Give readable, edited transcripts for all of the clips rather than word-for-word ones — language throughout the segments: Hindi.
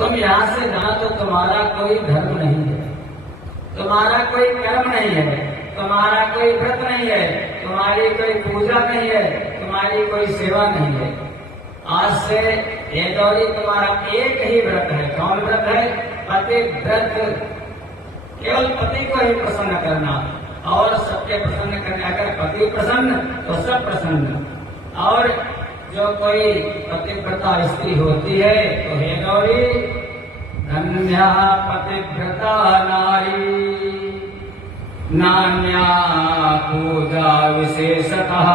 तुम यहाँ से जाओ तो तुम्हारा कोई धर्म नहीं है, तुम्हारा कोई कर्म नहीं है, तुम्हारा कोई व्रत नहीं है, तुम्हारी कोई पूजा नहीं है, तुम्हारी कोई सेवा नहीं है। आज से ये गौरी तुम्हारा एक ही व्रत है। कौन व्रत है? पति व्रत। केवल पति को ही प्रसन्न करना और सबके प्रसन्न करना। अगर पति प्रसन्न तो सब प्रसन्न। और जो कोई पतिव्रता स्त्री होती है तो हे गौरी, धन्या पतिव्रता नारी, नान्या पूजा विशेषतः,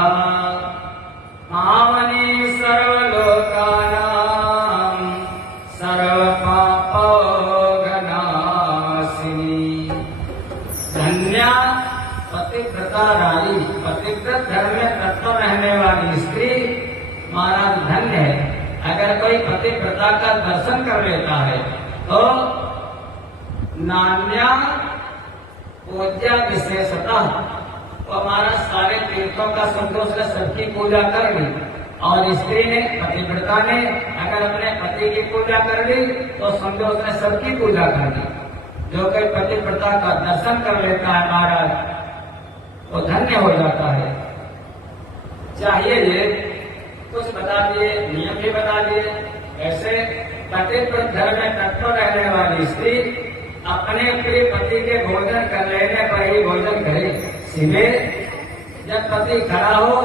पावनी सर्वलोकानां सर्वपापघनाशिनी। धन्या पतिव्रता नारी, पतिव्रत धर्म में तत्व रहने वाली स्त्री महाराज धन्य है। अगर कोई पतिव्रता का दर्शन कर लेता है तो नान्या पूजा विशेषतः, तो हमारा सारे तीर्थों का संतोष ने सबकी पूजा कर ली। और स्त्री ने, पतिव्रता ने अगर अपने पति की पूजा कर ली तो संतोष ने सबकी पूजा कर ली। जो कोई पतिव्रता का दर्शन कर लेता है महाराज वो धन्य हो जाता है। चाहिए ये कुछ बता दिए, नियम भी बता दिए। ऐसे पतिव्रत धर्म में तत्पर रहने वाली स्त्री अपने प्रिय पति के भोजन कर लेने पर ही भोजन करे। सीधे जब पति खड़ा हो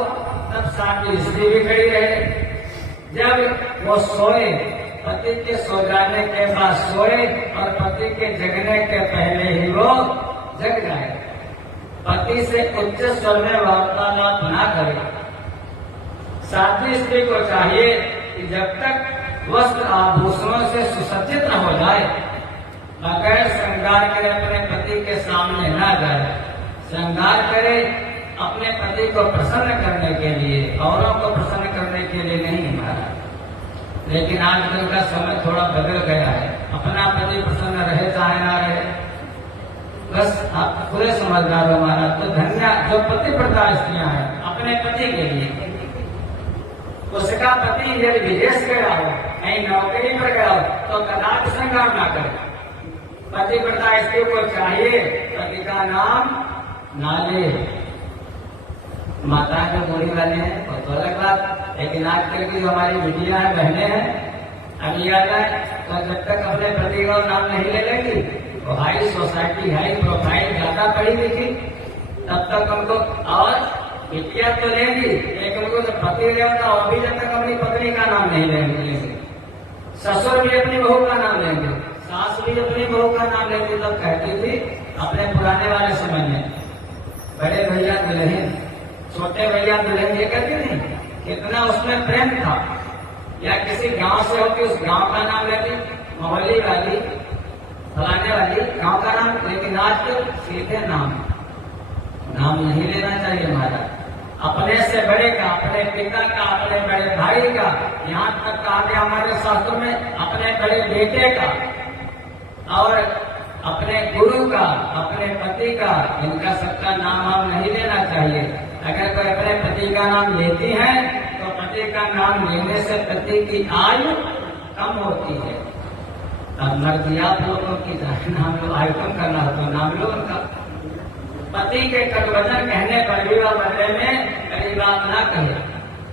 तब साथ में स्त्री भी खड़ी रहे। जब वो सोए, पति के सो जाने के बाद सोए और पति के जगने के पहले ही वो जग जाए। पति से उच्च स्वर में वार्तालाप न करे। साथी स्त्री को चाहिए कि जब तक वस्त्र आभूषणों से सुसज्जित न हो जाए, बगैर श्रृंगार करे अपने पति के सामने न जाए। श्रृंगार करे अपने पति को प्रसन्न करने के लिए, औरों को प्रसन्न करने के लिए नहीं हमारा। लेकिन आजकल का समय थोड़ा बदल गया है। अपना पति प्रसन्न रहे चाहे ना रहे, बस आप पूरे समझदार हो हमारा। तो धन्य जो पतिव्रता स्त्रियां हैं अपने पति के लिए, उसका पति यदि विदेश गया हो, कहीं नौकरी पर गया हो तो कदापि श्रृंगार ना करे। पतिव्रता स्त्री को चाहिए पति का नाम ना ले। माता जो बोली वाले हैं वो तो अलग बात, लेकिन आजकल की जो हमारी बेटियां हैं, बहनें हैं, अभी आ जाए तो जब तक अपने पति का नाम नहीं ले लेंगी तो हाई सोसाइटी, हाई प्रोफाइल, ज्यादा पढ़ी लिखी, तब तक उनको और बेटियां तो लेंगी, लेकिन उनको जब पति ले होता और भी जब तक अपनी पत्नी का नाम नहीं लेंगे। ससुर भी अपनी बहू का नाम लेंगे, सास भी अपनी बहू का नाम लेंगे। तब कहती थी अपने पुराने वाले समय में, बड़े भैया दुल्हन, छोटे भैया दुल्हन, ये कहती नहीं, कितना उसमें प्रेम था। या किसी गांव से होती उस गांव का नाम लेती, मोहल्ली वाली, फलाने वाली, गांव का नाम। लेकिन आज तो सीधे नाम नहीं लेना चाहिए हमारा। अपने से बड़े का, अपने पिता का, अपने बड़े भाई का, यहाँ तक कहा गया हमारे शास्त्रों में अपने बड़े बेटे का और अपने गुरु का, अपने पति का, इनका सबका नाम हम नहीं लेना चाहिए। अगर कोई अपने पति का नाम लेती है तो पति का नाम लेने से पति की आयु कम होती है। अब मर्जी आप लोगों की नाम लो, आयु कम करना हो तो नाम लो उनका। पति के कटवचन कहने पर विवाह बदले में कई बात ना कहे।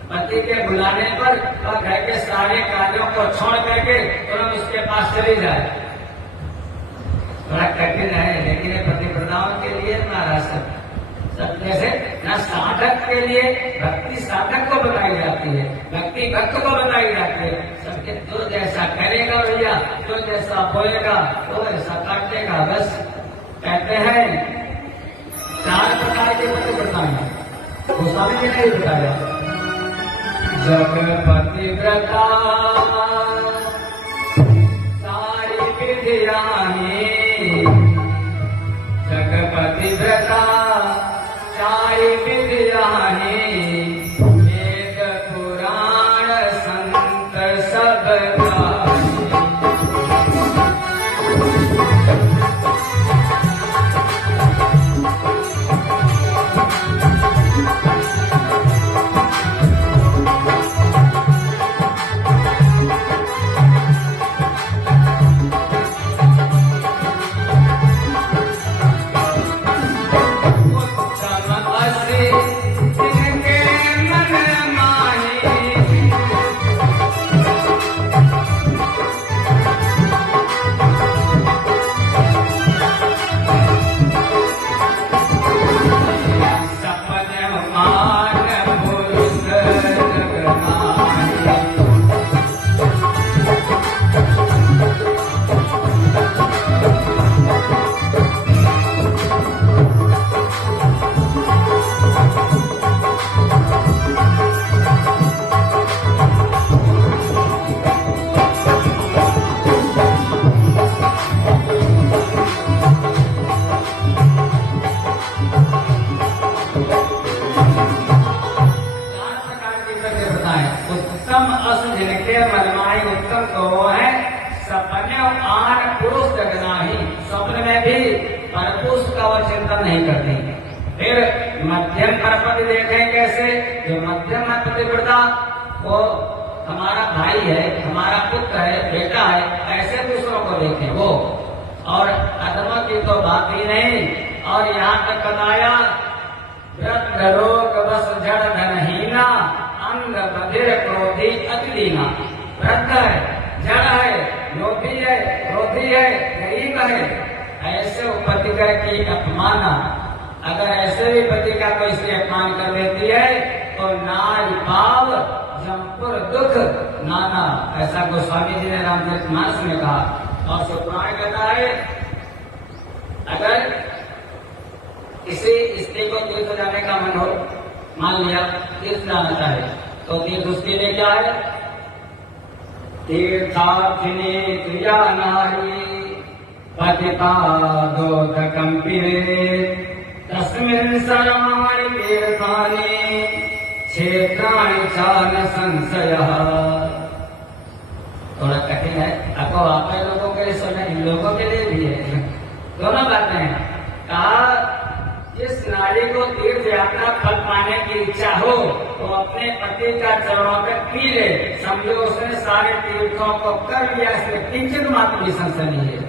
पति के बुलाने पर और घर के सारे कार्यों को छोड़ करके तुरंत उसके पास चली जाए। थोड़ा कठिन है, लेकिन ये पतिव्रताओं के लिए हमारा सब जैसे न साधक के लिए भक्ति साधक को बताई जाती है, भक्ति भक्त को बताई जाती है। सबके जो जैसा करेगा भैया, जो जैसा बोलेगा तो ऐसा काटेगा। बस कहते हैं 4 प्रकार के पतिव्रता हैं, गोस्वामी जी ने बताया। जग पतिव्रता सारी विधियां, जग पतिव्रता सारी विधियां, वेद पुराण संत सब है सपने आन पुरुष जगना ही, स्वप्न में भी परपुरुष का वह चिंतन नहीं करती। फिर मध्यम परपति देखें कैसे, जो मध्यम है पतिव्रता, वो हमारा भाई है, हमारा पुत्र है, बेटा है, ऐसे दूसरों को देखें वो। और अधर्म की तो बात ही नहीं। और यहाँ तक बताया वृद्ध रोग बस जड़ धनहीना, अंग बधिर क्रोधी अतिलीना। वृद्ध है, जड़ है, लोभी है, क्रोधी है, गरीब है, ऐसे पति की अपमाना। अगर ऐसे भी पति का कोई से अपमान कर देती है तो नारी पाव जमपुर दुख नाना, ऐसा गोस्वामी जी ने रामचरितमानस में कहा। और सुपुराण कहता है अगर किसी स्त्री को तीर्थ जाने का मन हो, मान लिया तीर्थ जाना चाहे, तो तीर्थ उसके लिए क्या है, तीर्थार्थिनी क्रिया नारी पतिपादोदकंपिरे तस्मिन् सर्वाणि तीर्थानि क्षेत्राणि च न संशयः। थोड़ा कठिन है, आपको आप लोगों के लिए सुना, इन लोगों के लिए भी है, दोनों बातें हैं। कहा जिस नारी को तीर्थ यात्रा फल पाने की इच्छा हो तो अपने पति का चरणों में पी ले, समझो उसने सारे तीर्थों को कर लिया, इसमें किंचित मात्र भी संशय नहीं है।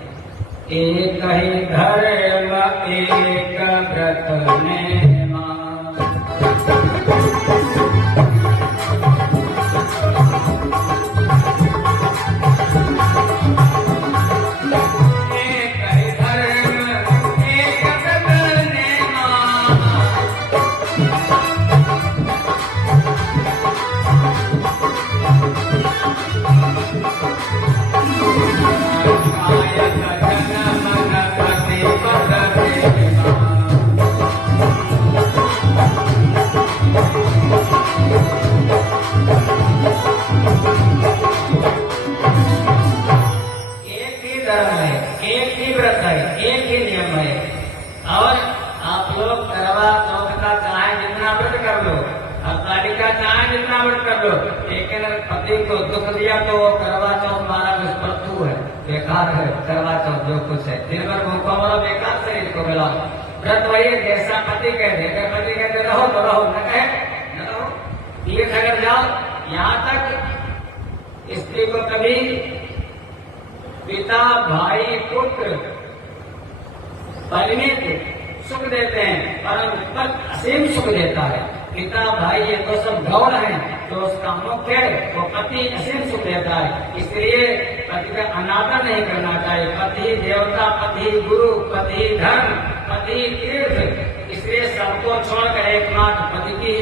एक ही धर्म एक व्रत नेमा, एक ही धर्म एक व्रत नेमा, लेकिन पति को दुख दिया तो वो करवा चौथ मारा निष्प्रभु है, बेकार है करवा चौथ जो कुछ है, दिन भर भूखा वाला बेकार शरीर को मिला। व्रत वही जैसा पति कहते, पति कहते रहो तो रहो, न कहे न रहो। तीर्थ अगर जाओ, यहाँ तक स्त्री को कभी पिता भाई पुत्र परिणित सुख देते हैं, परंतु पति असीम सुख देता है। पिता भाई ये तो सब गौण है, तो उसका मुख्य वो पति असीम सुख देता है। इसलिए पति का अनादर नहीं करना चाहिए। पति देवता, पति गुरु, पति धर्म, पति तीर्थ, इसलिए सबको छोड़कर एकमात्र पति की